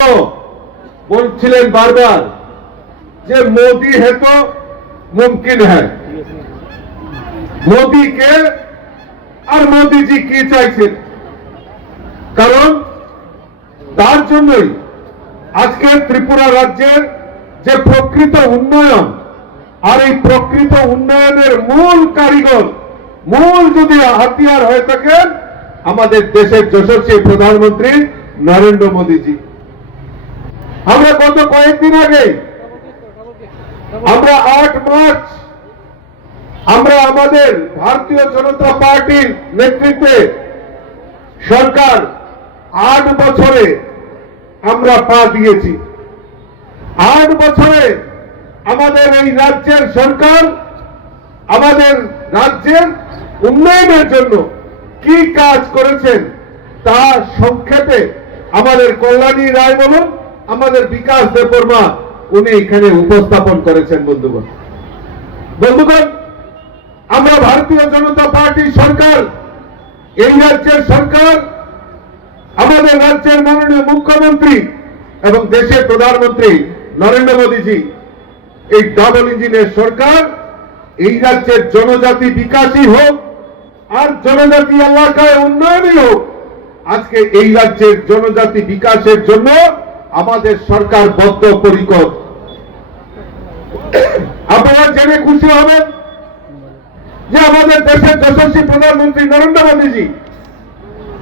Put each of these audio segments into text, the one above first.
বলছিলেন বারবার যে মোদি है तो मुमकिन है। মোদিকে আর মোদিজি কি চাইছেন, কারণ তার জন্যই আজকে ত্রিপুরা রাজ্যের যে প্রকৃত উন্নয়ন, আর এই প্রকৃত উন্নয়নের মূল কারিগর, মূল যদি হাতিয়ার হয়ে থাকেন আমাদের দেশের যশস্বী প্রধানমন্ত্রী নরেন্দ্র মোদীজি। আমরা গত কয়েকদিন আগে আমরা 8 মার্চ আমরা আমাদের ভারতীয় জনতা পার্টির নেতৃত্বে সরকার 8 বছরে আমরা পা দিয়েছি। 8 বছরে আমাদের এই রাজ্যের সরকার আমাদের রাজ্যের উন্নয়নের জন্য কি কাজ করেছেন তা সংক্ষেপে আমাদের কল্যাণী রায় বলুন, আমাদের বিকাশ দেববর্মা উনি এখানে উপস্থাপন করেছেন। বন্ধুগণ, আমরা ভারতীয় জনতা পার্টি সরকার, এই রাজ্যের সরকার, আমাদের রাজ্যের মাননীয় মুখ্যমন্ত্রী এবং দেশের প্রধানমন্ত্রী নরেন্দ্র মোদীজি, এই ডাবল ইঞ্জিনের সরকার এই রাজ্যের জনজাতি বিকাশই হোক আর জনজাতি এলাকায় উন্নয়নই হোক, আজকে এই রাজ্যের জনজাতি বিকাশের জন্য আমাদের সরকার বদ্ধপরিকর। আপনারা জেনে খুশি হবেন যে আমাদের দেশের যশস্বী প্রধানমন্ত্রী নরেন্দ্র মোদীজি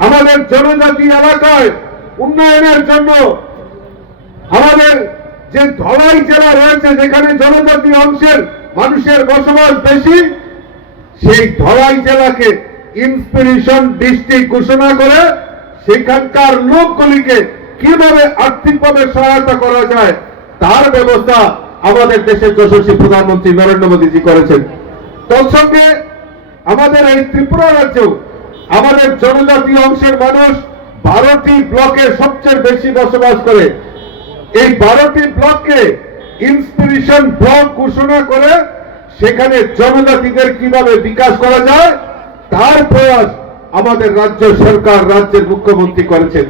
আমাদের জনজাতি এলাকায় উন্নয়নের জন্য আমাদের যে ধলাই জেলা রয়েছে, যেখানে জনজাতি অংশের মানুষের বসবাস বেশি, সেই ধলাই জেলাকে ইন্সপিরেশন ডিস্ট্রিক্ট ঘোষণা করে সেখানকার লোকগুলিকে কিভাবে আর্থিকভাবে সহায়তা করা যায় তার ব্যবস্থা আমাদের দেশের যশস্বী প্রধানমন্ত্রী নরেন্দ্র মোদীজি করেছেন। তৎসঙ্গে আমাদের এই ত্রিপুরা রাজ্যেও আমাদের জনজাতি অংশের মানুষ 12টি ব্লকে সবচেয়ে বেশি বসবাস করে। এই 12টি ব্লককে ইন্সপিরেশন ব্লক ঘোষণা করে সেখানে জনজাতিদের কিভাবে বিকাশ করা যায় তার প্রয়াস আমাদের রাজ্য সরকার, রাজ্যের মুখ্যমন্ত্রী করেছেন।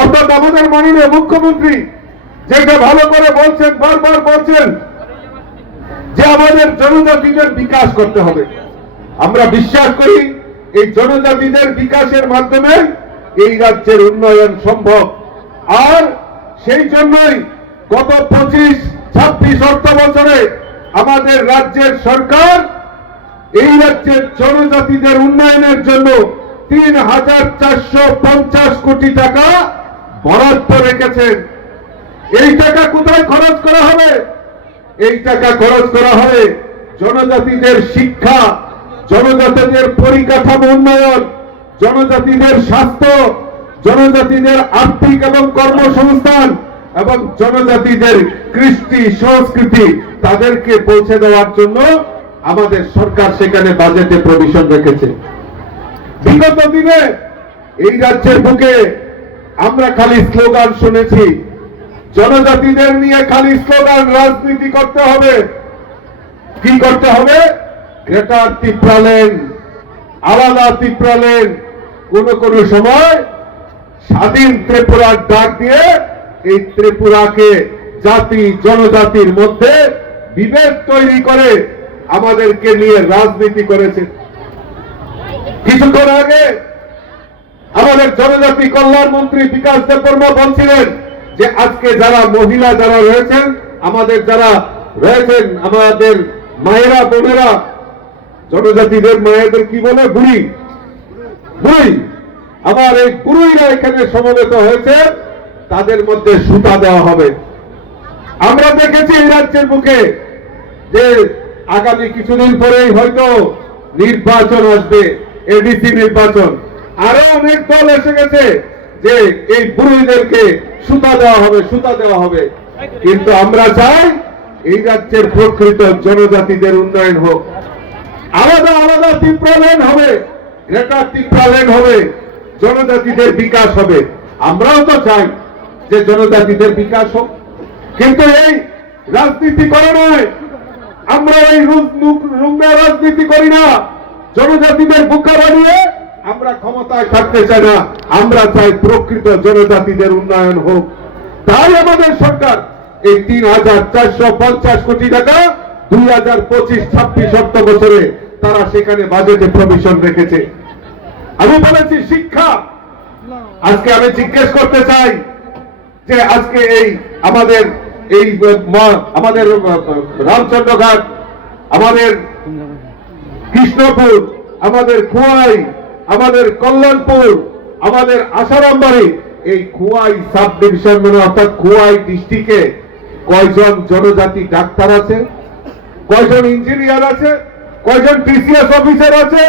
অর্থাৎ আমাদের মাননীয় মুখ্যমন্ত্রী যেটা ভালো করে বলছেন, বারবার বলছেন যে আমাদের জনজাতিদের বিকাশ করতে হবে। আমরা বিশ্বাস করি এই জনজাতিদের বিকাশের মাধ্যমে এই রাজ্যের উন্নয়ন সম্ভব। আর সেই জন্যই গত 25-26 অর্থ বছরে আমাদের রাজ্যের সরকার এই রাজ্যের জনজাতিদের উন্নয়নের জন্য 3,450 কোটি টাকা বরাদ্দ রেখেছেন। এই টাকা কোথায় খরচ করা হবে? এই টাকা খরচ করা হবে জনজাতিদের শিক্ষা, জনজাতিদের পরিকাঠামো উন্নয়ন, জনজাতিদের স্বাস্থ্য, জনজাতিদের আর্থিক এবং কর্মসংস্থান এবং জনজাতিদের কৃষ্টি সংস্কৃতি তাদেরকে পৌঁছে দেওয়ার জন্য আমাদের সরকার সেখানে বাজেটে প্রভিশন রেখেছে। বিগত দিনে এই রাজ্যের বুকে আমরা খালি স্লোগান শুনেছি, জনজাতিদের নিয়ে খালি স্লোগান, রাজনীতি করতে হবে। কি করতে হবে? গ্রেটার ত্রিপুরাল্যান্ড, আলাদা ত্রিপুরাল্যান্ড, কোন সময় স্বাধীন ত্রিপুরার ডাক দিয়ে এই ত্রিপুরাকে জাতি জনজাতির মধ্যে বিভেদ তৈরি করে আমাদেরকে নিয়ে রাজনীতি করেছে। কিছুক্ষণ আগে আমাদের জনজাতি কল্যাণ মন্ত্রী বিকাশ দেববর্মা বলছিলেন যে আজকে যারা মহিলা যারা রয়েছেন, আমাদের যারা রয়েছেন, আমাদের মায়েরা বোনেরা, জনজাতিদের মায়েদের কি বলে, বুড়ি, আমার এই বুড়িরা এখানে সমবেত হয়েছে, তাদের মধ্যে সুতা দেওয়া হবে। আমরা দেখেছি এই রাজ্যের বুকে যে আগামী কিছুদিন পরেই হয়তো নির্বাচন আসবে, এডিসি নির্বাচন, আরো অনেক দল এসে গেছে যে এই বুড়িদেরকে সুতা দেওয়া হবে, সুতা দেওয়া হবে। কিন্তু আমরা চাই এই রাজ্যের প্রকৃত জনজাতিদের উন্নয়ন হোক, আলাদা আলাদা ত্রিপুরাল্যান্ড হবে, গ্রেটার ত্রিপুরাল্যান্ড হবে, জনজাতিদের বিকাশ হবে। আমরাও তো চাই যে জনজাতিদের বিকাশ হোক, কিন্তু এই রাজনীতি করে নয়, আমরা এই রুঙ্গা রাজনীতি করি না। জনজাতিদের বুকা বানিয়ে আমরা ক্ষমতায় থাকতে চাই না, আমরা চাই প্রকৃত জনজাতিদের উন্নয়ন হোক। তাই আমাদের সরকার এই ৩,৪৫০ কোটি টাকা 2025-26 অর্থ বছরে তারা সেখানে বাজেটে প্রভিশন রেখেছে। আমি বলেছি শিক্ষা, আজকে আমি জিজ্ঞেস করতে চাই যে আজকে এই আমাদের রামচন্দ্রঘাট, আমাদের কৃষ্ণপুর, আমাদের খোয়াই, আমাদের কল্যাণপুর, আমাদের আসারামবাড়ি, এই খোয়াই সাব ডিভিশন মানে অর্থাৎ খোয়াই ডিস্ট্রিক্টে কয়জন জনজাতি ডাক্তার আছে, কয়জন ইঞ্জিনিয়ার আছে, কয়জন টিসিএস অফিসার আছে,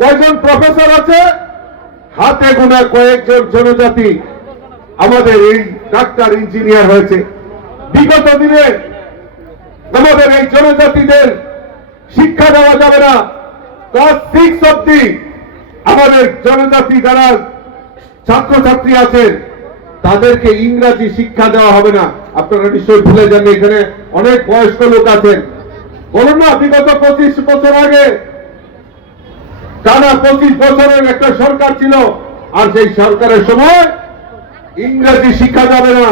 কয়জন প্রফেসর আছে? হাতে গোনা কয়েকজন জনজাতি আমাদের এই ডাক্তার ইঞ্জিনিয়ার হয়েছে। বিগত দিনে আমাদের এই জনজাতিদের শিক্ষা দেওয়া যাবে না, ক্লাস 6 অবধি আমাদের জনজাতি যারা ছাত্রছাত্রী আছেন তাদেরকে ইংরাজি শিক্ষা দেওয়া হবে না। আপনারা নিশ্চয়ই ভুলে যান, এখানে অনেক বয়স্ক লোক আছেন। বলুন না, বিগত 25 বছর আগে টানা 25 বছরের একটা সরকার ছিল, আর সেই সরকারের সময় ইংরেজি শিক্ষা যাবে না,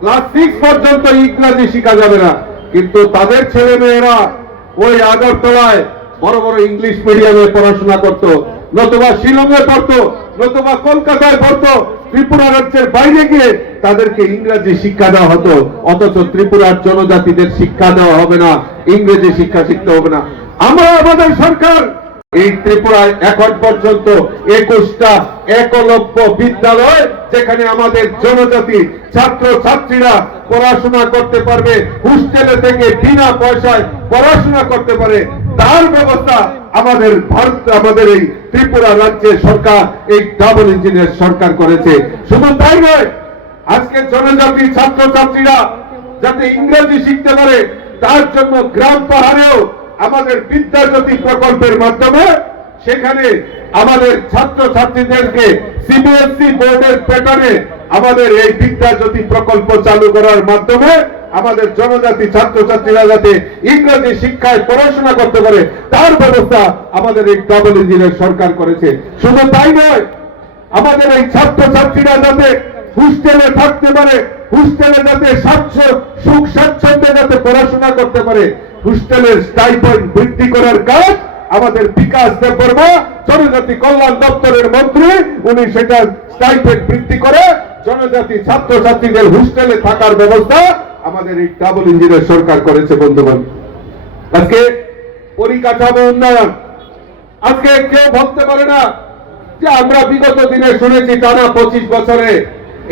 ক্লাস 6 পর্যন্ত ইংরেজি শিক্ষা যাবে না। কিন্তু তাদের ছেলে মেয়েরা ওই আগরতলায় বড় বড় ইংলিশ মিডিয়ামে পড়াশোনা করত, নতুবা শিলংয়ে পড়তো, নতুবা কলকাতায় পড়তো। ত্রিপুরা রাজ্যের বাইরে গিয়ে তাদেরকে ইংরেজি শিক্ষা দেওয়া হতো, অথচ ত্রিপুরার জনজাতিদের শিক্ষা দেওয়া হবে না, ইংরেজি শিক্ষা শিখতে হবে না। আমরা আমাদের সরকার এই ত্রিপুরায় এখন পর্যন্ত 21টা একলব্য বিদ্যালয়, যেখানে আমাদের জনজাতি ছাত্র ছাত্রীরা পড়াশোনা করতে পারবে, হোস্টেলে থেকে বিনা পয়সায় পড়াশোনা করতে পারে, তার ব্যবস্থা আমাদের আমাদের এই ত্রিপুরা রাজ্যের সরকার, এই ডাবল ইঞ্জিনের সরকার করেছে। শুধু তাই নয়, আজকে জনজাতি ছাত্র ছাত্রীরা যাতে ইংরেজি শিখতে পারে তার জন্য গ্রাম পাহাড়েও আমাদের বিদ্যাজ্যোতি প্রকল্পের মাধ্যমে সেখানে আমাদের ছাত্র ছাত্রীদেরকে সিবিএসই বোর্ডের প্যাটার্নে আমাদের এই বিদ্যাজ্যোতি প্রকল্প চালু করার মাধ্যমে আমাদের জনজাতি ছাত্র ছাত্রীরা যাতে ইংরেজি শিক্ষায় পড়াশোনা করতে পারে তার ব্যবস্থা আমাদের এই ডাবল ইঞ্জিনের সরকার করেছে। শুধু তাই নয়, আমাদের এই ছাত্র ছাত্রীরা যাতে হোস্টেলে থাকতে পারে, হোস্টেলে যাতে সুখ স্বাচ্ছন্দ্যে যাতে পড়াশোনা করতে পারে, হোস্টেলের স্টাইপেন্ড বৃদ্ধি করার কাজ আমাদের বিকাশ দেববর্মা জনজাতি কল্যাণ দপ্তরের মন্ত্রী, উনি সেটা স্টাইপেন্ড বৃদ্ধি করে জনজাতি ছাত্র ছাত্রীদের হোস্টেলে থাকার ব্যবস্থা আমাদের এই ডাবল ইঞ্জিনের সরকার করেছে। বন্ধুগণ, আজকে পরিকাঠামো উন্নয়ন, আজকে কেউ ভাবতে পারে না যে আমরা বিগত দিনে শুনেছি টানা 25 বছরে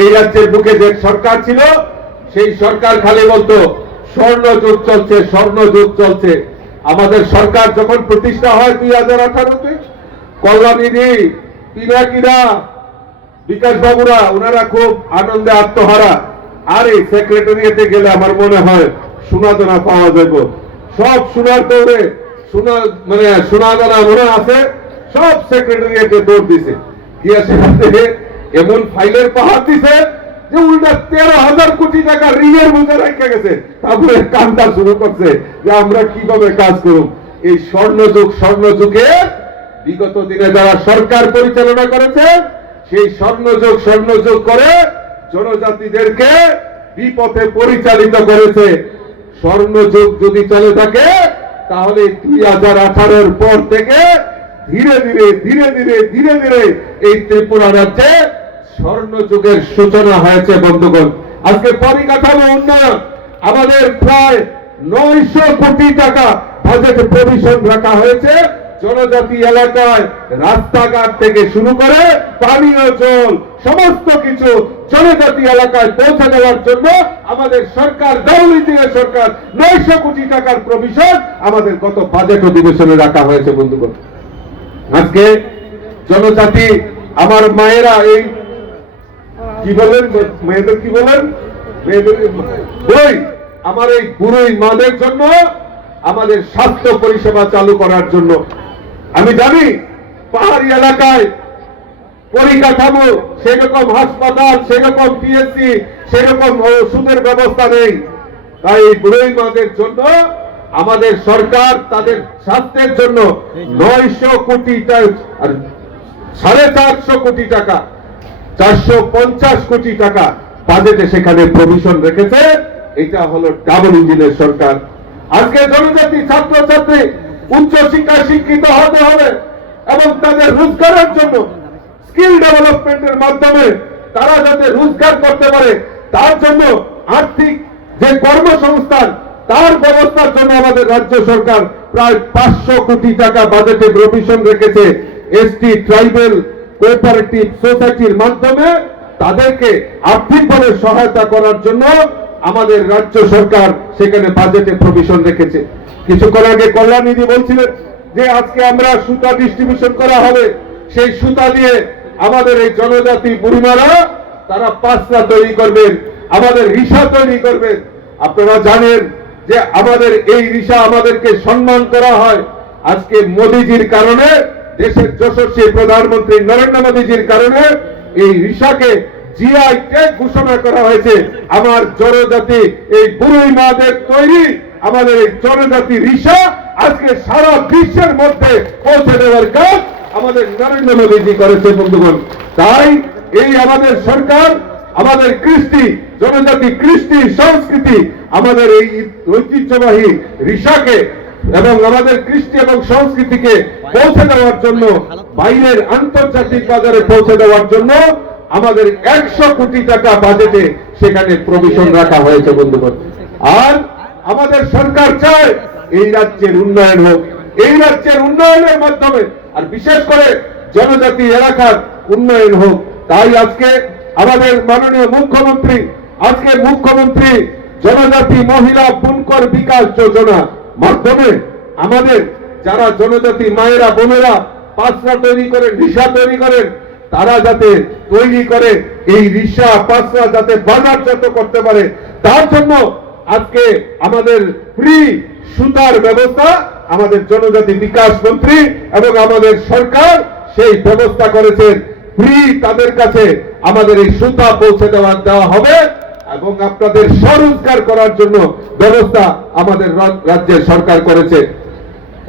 এই রাজ্যের বুকে যে সরকার ছিল সেই সরকার খালি বলতো স্বর্ণযুগ চলছে, স্বর্ণযুগ চলছে। আমাদের সরকার যখন প্রতিষ্ঠা হয় 2018-তে, কল্যাণীদি, পিনাকিরা, বিকাশ বাবুরা ওনারা খুব আনন্দে আত্মহারা। আর এই সেক্রেটারিয়েটে গেলে আমার মনে হয় সোনাদানা পাওয়া যাবে, সব সোনার দৌড়ে সোনাদানা মনে আছে, সব সেক্রেটারিয়েটে দৌড় দিছে, গিয়ে সেখান থেকে এমন ফাইলের পাহাড় দিছে যে উল্টা 13,000 কোটি টাকা ঋণের বোঝা রেখে গেছে। তারপরে কান্দা শুরু করছে যে আমরা কিভাবে কাজ করব। এই স্বর্ণযুগে বিগত দিনে যারা সরকার পরিচালনা করেছে সেই স্বর্ণযুগ করে জনজাতিদেরকে বিপথে পরিচালিত করেছে। স্বর্ণযুগ যদি চলে থাকে তাহলে 2018-এর পর থেকে ধীরে ধীরে এই ত্রিপুরা রাজ্যে স্বর্ণযুগের সূচনা হয়েছে। বন্ধুগণ, আজকে পরিকাঠামো উন্নয়ন আমাদের প্রায় 900 কোটি টাকা বাজেটে প্রভিশন রাখা হয়েছে। জনজাতি এলাকায় রাস্তাঘাট থেকে শুরু করে পানীয় জল সমস্ত কিছু জনজাতি এলাকায় পৌঁছে দেওয়ার জন্য আমাদের সরকার, ডাবল ইঞ্জিনের সরকার 900 কোটি টাকার প্রভিশন আমাদের গত বাজেট অধিবেশনে রাখা হয়েছে। বন্ধুগণ, আজকে জনজাতি আমার মায়েরা এই কি বলেন, মেয়েদের কি বলেন, মেয়েদের বই, আমার এই বুড়ি মাদের জন্য আমাদের স্বাস্থ্য পরিষেবা চালু করার জন্য। আমি জানি পাহাড়ি এলাকায় পরিকাঠামো সেরকম হাসপাতাল, সেরকম পিএসসি, সেরকম ওষুধের ব্যবস্থা নেই। তাই এই বুড়ি মাদের জন্য আমাদের সরকার তাদের স্বাস্থ্যের জন্য 900 কোটি টাকা, 450 কোটি টাকা, 450 কোটি টাকা বাজেটে সেখানে প্রভিশন রেখেছে। এটা হলো ডাবল ইঞ্জিনের সরকার। আজকে জনজাতি ছাত্রছাত্রী উচ্চ শিক্ষায় শিক্ষিত হতে হবে এবং তাদের রোজগারের জন্য স্কিল ডেভেলপমেন্টের মাধ্যমে তারা যাতে রোজগার করতে পারে, তার জন্য আর্থিক যে কর্মসংস্থান তার ব্যবস্থার জন্য আমাদের রাজ্য সরকার প্রায় 500 কোটি টাকা বাজেটে প্রভিশন রেখেছে। এসটি ট্রাইবেল কোঅপারেটিভ সোসাইটির মাধ্যমে তাদেরকে আর্থিকভাবে সহায়তা করার জন্য আমাদের রাজ্য সরকার সেখানে বাজেটে প্রভিশন রেখেছে। কিছুক্ষণ আগে কল্যাণীদি বলছিলেন যে আজকে আমরা সুতা ডিস্ট্রিবিউশন করা হবে, সেই সুতা দিয়ে আমাদের এই জনজাতি বুড়িমারা তারা পাঁচরা তৈরি করবেন, আমাদের রিসা তৈরি করবেন। আপনারা জানেন যে আমাদের এই রিসা আমাদেরকে সম্মান করা হয়। আজকে মোদিজির কারণে, দেশের যশস্বী প্রধানমন্ত্রী নরেন্দ্র মোদিজির কারণে এই রিসাকে জিআই ট্যাগ ঘোষণা করা হয়েছে। আমার জনজাতি এই বুড়ি মাদের তৈরি আমাদের এই জনজাতি রিসা আজকে সারা বিশ্বের মধ্যে পৌঁছে দেওয়ার কাজ আমাদের নরেন্দ্র মোদীজি করেছে বন্ধুগণ। তাই এই আমাদের সরকার আমাদের কৃষ্টি, জনজাতি কৃষ্টি সংস্কৃতি, আমাদের এই ঐতিহ্যবাহী রিসাকে এবং আমাদের কৃষ্টি এবং সংস্কৃতিকে পৌঁছে দেওয়ার জন্য, বাইরের আন্তর্জাতিক বাজারে পৌঁছে দেওয়ার জন্য আমাদের 100 কোটি টাকা বাজেটে সেখানে প্রভিশন রাখা হয়েছে বন্ধুগণ। আর আমাদের সরকার চায় এই রাজ্যের উন্নয়ন হোক, এই রাজ্যের উন্নয়নের মাধ্যমে আর বিশেষ করে জনজাতি এলাকার উন্নয়ন হোক। তাই আজকে আমাদের মাননীয় মুখ্যমন্ত্রী জনজাতি মহিলা বুনকর বিকাশ যোজনা মাধ্যমে আমাদের যারা জনজাতি মায়েরা বোনেরা পাঁচরা তৈরি করেন, রিসা তৈরি করেন, তারা যাতে তৈরি করে এই রিসা পাঁচরা যাতে বাজারজাত করতে পারে, তার জন্য আজকে আমাদের ফ্রি সুতার ব্যবস্থা আমাদের জনজাতি বিকাশ মন্ত্রী এবং আমাদের সরকার সেই ব্যবস্থা করেছেন। ফ্রি তাদের কাছে আমাদের এই সুতা পৌঁছে দেওয়া হবে এবং আপনাদের স্বরোজগার করার জন্য ব্যবস্থা আমাদের রাজ্যের সরকার করেছে।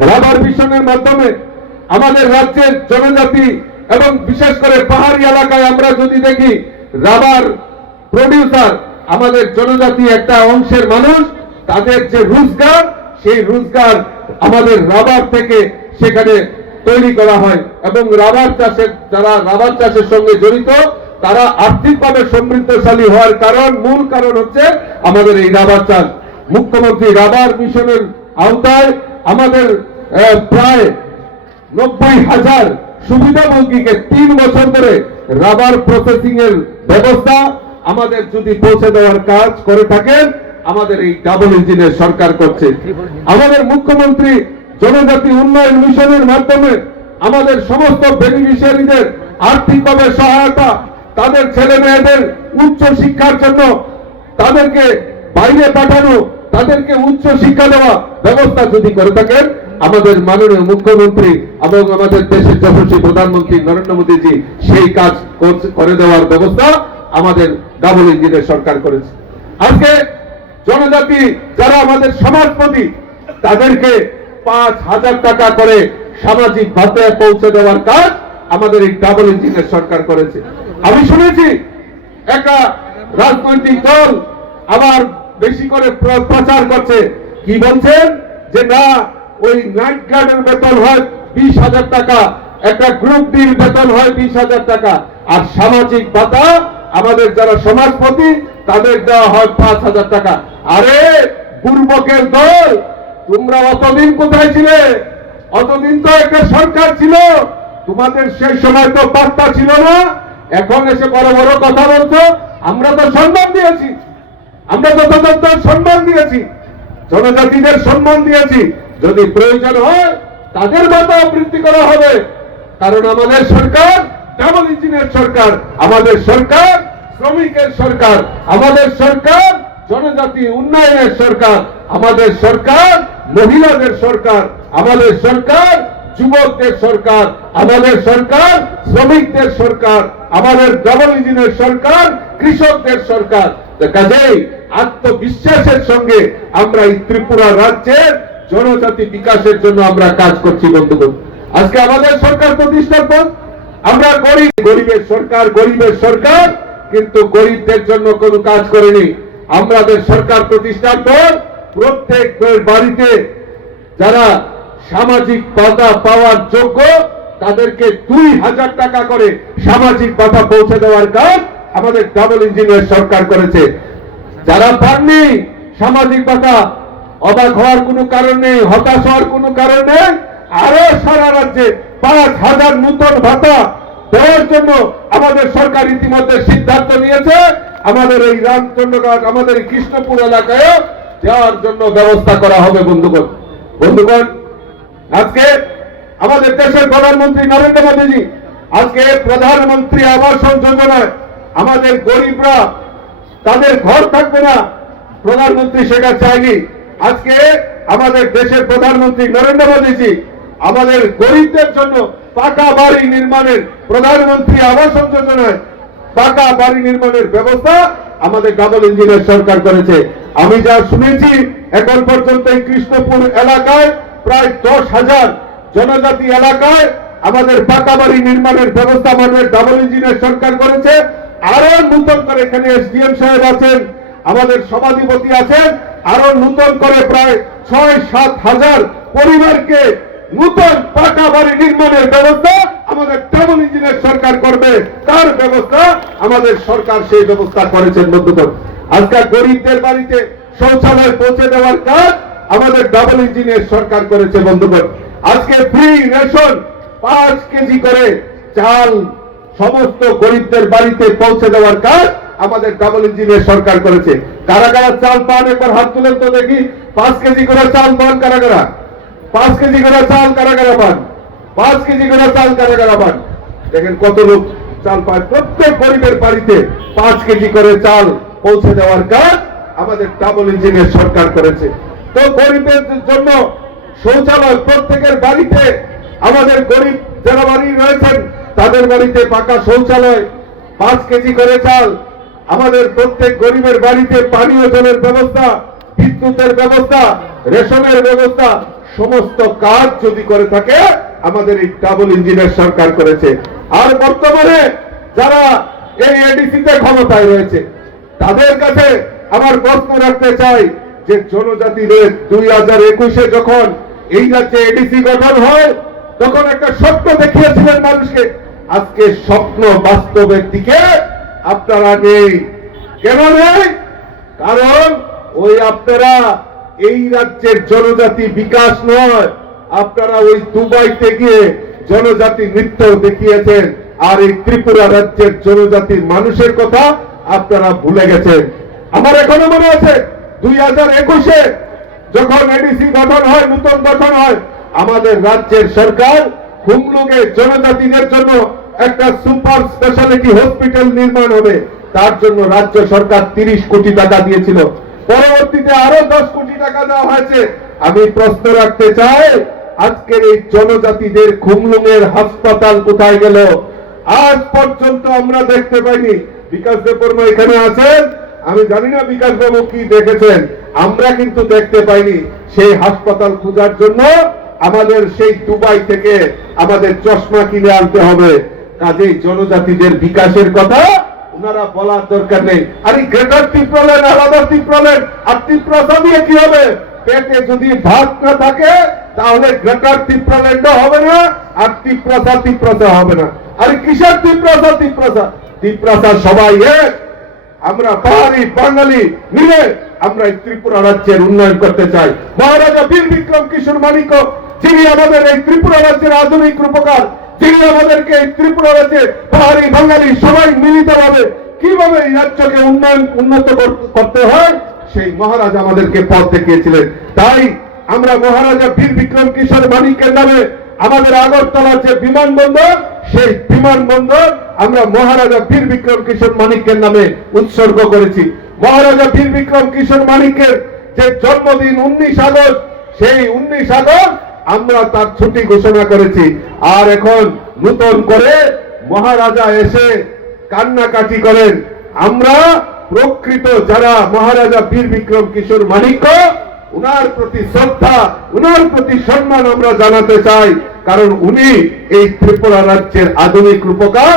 রাবার মিশনের মাধ্যমে আমাদের রাজ্যের জনজাতি এবং বিশেষ করে পাহাড়ি এলাকায় আমরা যদি দেখি রাবার প্রডিউসার আমাদের জনজাতি একটা অংশের মানুষ, তাদের যে রোজগার সেই রোজগার আমাদের রাবার থেকে সেখানে তৈরি করা হয় এবং যারা রাবার চাষের সঙ্গে জড়িত তারা আর্থিকভাবে সমৃদ্ধশালী হওয়ার মূল কারণ হচ্ছে আমাদের এই রাবার চাষ। মুখ্যমন্ত্রী রাবার মিশনের আওতায় আমাদের প্রায় 90,000 সুবিধাভোগীকে 3 বছর ধরে রাবার প্রসেসিং এর ব্যবস্থা আমাদের যদি পৌঁছে দেওয়ার কাজ করে থাকেন, আমাদের এই ডাবল ইঞ্জিনের সরকার করছে। আমাদের মুখ্যমন্ত্রী জনজাতি উন্নয়ন মিশনের মাধ্যমে আমাদের সমস্ত বেনিফিশিয়ারিদের আর্থিকভাবে সহায়তা, তাদের ছেলে মেয়েদের উচ্চ শিক্ষার জন্য তাদেরকে বাইরে পাঠানো, তাদেরকে উচ্চ শিক্ষা দেওয়া ব্যবস্থা যদি করে থাকেন, আমাদের মাননীয় মুখ্যমন্ত্রী এবং আমাদের দেশের যশস্বী প্রধানমন্ত্রী নরেন্দ্র মোদীজি সেই কাজ করে দেওয়ার ব্যবস্থা আমাদের ডাবল ইঞ্জিনের সরকার করেছে। আজকে জনজাতি যারা আমাদের সমাজপতি তাদেরকে 5,000 টাকা করে সামাজিক ভাতা পৌঁছে দেওয়ার কাজ আমাদের এই ডাবল ইঞ্জিনের সরকার করেছে। আমি শুনেছি একটা রাজনৈতিক দল আবার বেশি করে প্রচার করছে, কি বলছেন যে না ওই নাইট গার্ডের বেতন হয় 20,000 টাকা, একটা গ্রুপ ডির বেতন হয় 20,000 টাকা, আর সামাজিক ভাতা আমাদের যারা সমাজপতি তাদের দেওয়া হয় 5,000 টাকা। আরে পূর্বকের দল, তোমরা অতদিন কোথায় ছিলে? অতদিন তো একটা সরকার ছিল, তোমাদের সেই সময় তো বার্তা ছিল না, এখন এসে বড় বড় কথা বলছো। আমরা তো সম্মান দিয়েছি, আমরা তো তাদের সম্মান দিয়েছি, জনজাতিদের সম্মান দিয়েছি। যদি প্রয়োজন হয় তাদের ভাতা বৃদ্ধি করা হবে, কারণ আমাদের সরকার ডাবল ইঞ্জিনের সরকার, আমাদের সরকার শ্রমিকের সরকার, আমাদের সরকার জনজাতি উন্নয়নের সরকার, আমাদের সরকার মহিলাদের সরকার, আমাদের সরকার যুবকদের সরকার, আমাদের সরকার শ্রমিকদের সরকার, আমাদের ডাবল ইঞ্জিনের সরকার কৃষকদের সরকার। কাজেই আত্মবিশ্বাসের সঙ্গে আমরা এই ত্রিপুরা রাজ্যের জনজাতি বিকাশের জন্য আমরা কাজ করছি বন্ধুগণ। আজকে আমাদের সরকার প্রতিষ্ঠার পর আমরা গরিবের সরকার কিন্তু গরিবদের জন্য কোনো কাজ করেনি। আমাদের সরকার প্রতিষ্ঠার পর প্রত্যেক বাড়িতে যারা সামাজিক ভাতা পাওয়ার যোগ্য তাদেরকে 2000 টাকা করে সামাজিক ভাতা পৌঁছে দেওয়ার কাজ আমাদের ডাবল ইঞ্জিনের সরকার করেছে। যারা পাননি সামাজিক ভাতা, অবাক হওয়ার কোনো কারণ নেই, হতাশ হওয়ার কোনো কারণ নেই। আরো সারা রাজ্যে 5000 নতুন ভাতা দেওয়ার জন্য আমাদের সরকার ইতিমধ্যে সিদ্ধান্ত নিয়েছে। আমাদের এই রামচন্দ্রঘাট, আমাদের এই কৃষ্ণপুর এলাকায় দেওয়ার জন্য ব্যবস্থা করা হবে। বন্ধুগণ, আজকে আমাদের দেশের প্রধানমন্ত্রী নরেন্দ্র মোদীজি আজকে প্রধানমন্ত্রী আবাস যোজনায় আমাদের গরিবরা তাদের ঘর থাকবে না, প্রধানমন্ত্রী সেটা চায়নি। আজকে আমাদের দেশের প্রধানমন্ত্রী নরেন্দ্র মোদীজি আমাদের গরিবদের জন্য পাকা বাড়ি নির্মাণের, প্রধানমন্ত্রী আবাস যোজনায় পাকা বাড়ি নির্মাণের ব্যবস্থা আমাদের ডাবল ইঞ্জিনের সরকার করেছে। আমি যা শুনেছি এখন পর্যন্ত এই কৃষ্ণপুর এলাকায় প্রায় 10,000 জনজাতি এলাকায় আমাদের পাকা বাড়ি নির্মাণের ব্যবস্থা আমাদের ডাবল ইঞ্জিনের সরকার করেছে। আরো নতুন করে এখানে এসডিএম সাহেব আছেন, আমাদের সভাধিপতি আছেন, আরো নতুন করে প্রায় 6-7 হাজার পরিবারকে নতুন পাকা বাড়ি নির্মাণের ব্যবস্থা আমাদের ডাবল ইঞ্জিনের সরকার করবে। তার ব্যবস্থা আমাদের সরকার সেই ব্যবস্থা করেছেন। বন্ধুগণ, আজকে গরিবদের বাড়িতে শৌচালয় পৌঁছে দেওয়ার কাজ আমাদের ডাবল ইঞ্জিনের সরকার করেছে। বন্ধুগণ, আজকে ফ্রি রেশন 5 কেজি করে চাল সমস্ত গরিবদের বাড়িতে পৌঁছে দেওয়ার কাজ আমাদের ডাবল ইঞ্জিনের সরকার করেছে। কারা কারা চাল পান একবার হাত তুলেন তো দেখি। 5 কেজি করে চাল পান কারা কারা? 5 কেজি করে চাল কারা কারা পান? 5 কেজি করে চাল কারা কারা পান? দেখেন কত লোক চাল পায়। প্রত্যেক গরিবের বাড়িতে 5 কেজি করে চাল পৌঁছে দেওয়ার কাজ আমাদের ডাবল ইঞ্জিনের সরকার করেছে। তো গরিবদের জন্য শৌচালয় প্রত্যেকের বাড়িতে, আমাদের গরিব যারা বাড়ি রয়েছেন তাদের বাড়িতে পাকা শৌচালয়, 5 কেজি করে চাল, আমাদের প্রত্যেক গরিবের বাড়িতে পানীয় জলের ব্যবস্থা, বিদ্যুতের ব্যবস্থা, রেশনের ব্যবস্থা, সমস্ত কাজ যদি করে থাকে আমাদের এই ডাবল ইঞ্জিনের সরকার করেছে। আর বর্তমানে যারা এই এডিসিতে ক্ষমতায় রয়েছে তাদের কাছে আমার প্রশ্ন রাখতে চাই যে জনজাতিদের 2021-এ যখন এই রাজ্যে এডিসি গঠন হয় তখন একটা স্বপ্ন দেখিয়েছিলেন মানুষকে। আজকে স্বপ্ন বাস্তবের দিকে আপনারা নেই। কেন নেই? কারণ ওই আপনারা এই রাজ্যের জনজাতি বিকাশ নয়, আপনারা ওই দুবাইতে গিয়ে জনজাতি নৃত্য দেখিয়েছেন। আর এই ত্রিপুরা রাজ্যের জনজাতির মানুষের কথা আপনারা ভুলে গেছেন। আমার এখনো মনে আছে 2021-এ যখন এডিসি গঠন হয়, নতুন গঠন হয়, আমাদের রাজ্যের সরকার হুমলুগে জনজাতিদের জন্য একটা সুপার স্পেশালিটি হসপিটাল নির্মাণ হবে, তার জন্য রাজ্য সরকার 30 কোটি টাকা দিয়েছিল। পরবর্তীতে আরো 10 কোটি টাকা দেওয়া হয়েছে। আমি প্রশ্ন রাখতে চাই, আজকের এই জনজাতিদের খুমলুঙের হাসপাতাল কোথায় গেল? আজ পর্যন্ত আমরা দেখতে পাইনি। বিকাশ দেববর্মা এখানে আছেন, আমি জানি না বিকাশ বাবু কি দেখেছেন, আমরা কিন্তু দেখতে পাইনি। সেই হাসপাতাল খোঁজার জন্য আমাদের সেই দুবাই থেকে আমাদের চশমা কিনে আনতে হবে। কাজেই জনজাতিদের বিকাশের কথা ওনারা বলার দরকার নেই। আর এই গ্রেটার ত্রিপুরাল্যান্ড, আলাদা ত্রিপুরাল্যান্ড আর ত্রিপুরা দিয়ে কি হবে? পেটে যদি ভাত না থাকে তাহলে গ্রেটার ত্রিপুরাল্যান্ড হবে না, আর ত্রিপুরা হবে না। আর কিসের ত্রিপুরা সবাই এক। আমরা পাহাড়ি বাঙালি মিলে আমরা এই ত্রিপুরা রাজ্যের উন্নয়ন করতে চাই। মহারাজা বীর বিক্রম কিশোর মানিক্য, যিনি আমাদের এই ত্রিপুরা রাজ্যের আধুনিক রূপকার, যিনি আমাদেরকে এই ত্রিপুরা রাজ্যে পাহাড়ি বাঙালি সবাই মিলিতভাবে কিভাবে এই রাজ্যকে উন্নত করতে হয় সেই মহারাজ আমাদেরকে পথ দেখিয়েছিলেন। তাই আমরা মহারাজা বীর বিক্রম কিশোর মানিক্যের নামে আমাদের আগরতলার যে বিমানবন্দর, সেই বিমানবন্দর আমরা মহারাজা বীর বিক্রম কিশোর মানিক্যের নামে উৎসর্গ করেছি। মহারাজা বীর বিক্রম কিশোর মানিক্যের যে জন্মদিন 19 আগস্ট, সেই 19 আগস্ট আমরা তার ছুটি ঘোষণা করেছি। আর এখন নতুন করে মহারাজা এসে কান্নাকাটি করেন। আমরা প্রকৃত যারা মহারাজা বীর বিক্রম কিশোর মানিক্য, উনার প্রতি শ্রদ্ধা, উনার প্রতি সম্মান আমরা জানাতে চাই। কারণ উনি এই ত্রিপুরা রাজ্যের আধুনিক রূপকার,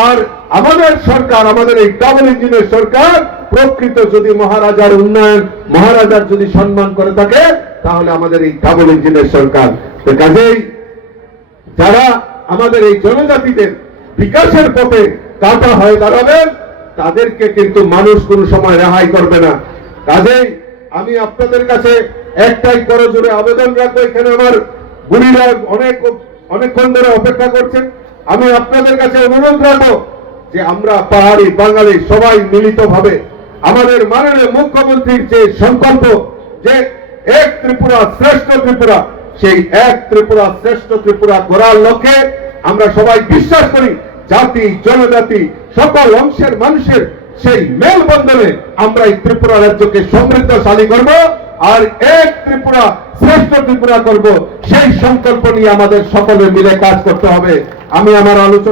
আর আমাদের সরকার, আমাদের এই ডাবল ইঞ্জিনের সরকার প্রকৃত যদি মহারাজার উন্নয়ন, মহারাজার যদি সম্মান করে থাকে, তাহলে আমাদের এই ডাবল ইঞ্জিনের সরকার। তো কাজেই যারা আমাদের এই জনজাতিদের বিকাশের পথে কাঁটা হয়ে দাঁড়াবেন, তাদেরকে কিন্তু মানুষ কোনো সময় রেহাই করবে না। কাজেই আমি আপনাদের কাছে একটাই করজোড়ে আবেদন রাখবো, এখানে আমার বুড়িরা অনেকক্ষণ ধরে অপেক্ষা করছেন। আমি আপনাদের কাছে অনুরোধ রাখবো যে আমরা পাহাড়ি বাঙালি সবাই মিলিতভাবে আমাদের মাননীয় মুখ্যমন্ত্রীর যে সংকল্প, যে এক ত্রিপুরা শ্রেষ্ঠ ত্রিপুরা, সেই এক ত্রিপুরা শ্রেষ্ঠ ত্রিপুরা গড়ার লক্ষ্যে আমরা সবাই বিশ্বাস করি জাতি জনজাতি সকল অংশের মানুষের সেই মেলবন্ধনে আমরা এই ত্রিপুরা রাজ্যকে সমৃদ্ধশালী করব আর এক ত্রিপুরা শ্রেষ্ঠ ত্রিপুরা করব। সেই সংকল্প নিয়ে আমাদের সকলে মিলে কাজ করতে হবে। আমি আমার আলোচনা